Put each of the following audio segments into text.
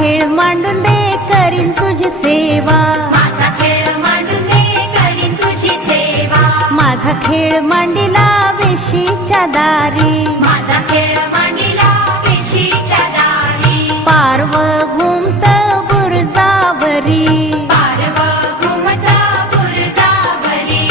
खेळ मांडून दे करीन तुझी सेवा, माझा खेळ मांडून दे करीन तुझी सेवा, माझा खेळ मांडिला वेशीच्या दारी, माझा खेळ मांडिला वेशीच्या दारी, पारव घुमत बुरजावरी, पारव घुमत बुरजावरी,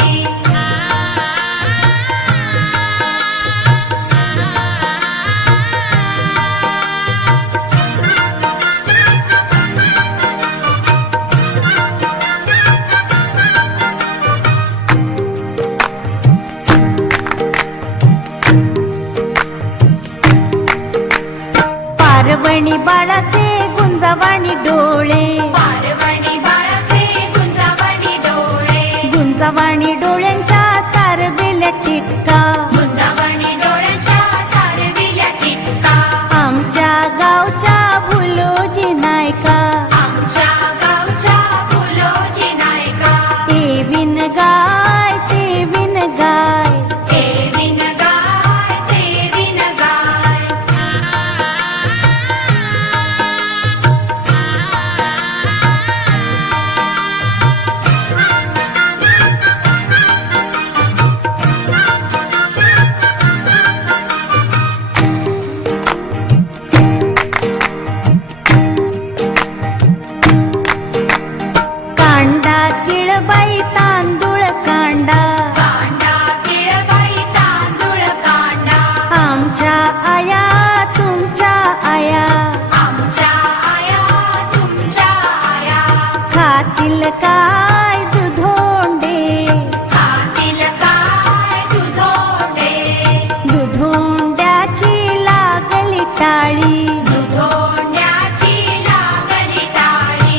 पारवणी बाळाचे गुंजावाणी डोळे, पारवणी बाळाचे गुंजावणी डोळे, गुंजावाणी डोळ्यांच्या सारविल्या टिटका, गुंजावणी डोळ्यांच्या सारविल्या टिटका, आमच्या गावच्या भुलोजी नायका, आमच्या गावच्या फुलोजी नायका, ते विन गाय ते विन गाय, ते विन गाय ते विन गाय, कांडा किळबाई तांदूळ कांडा, कांडा किळबाई तांदूळ कांडा, आमच्या आया तुमच्या आया, आमच्या आया तुमच्या आया, खातील काय दुधोंडे, खातील काय दुधोंडे, दुधोंड्याची लागली टाळी, दुधोंड्याची लागली टाळी,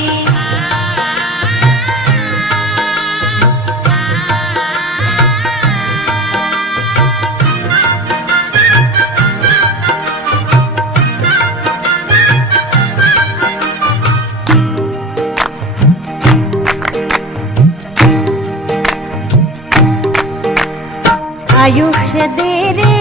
आयुष्य दे रे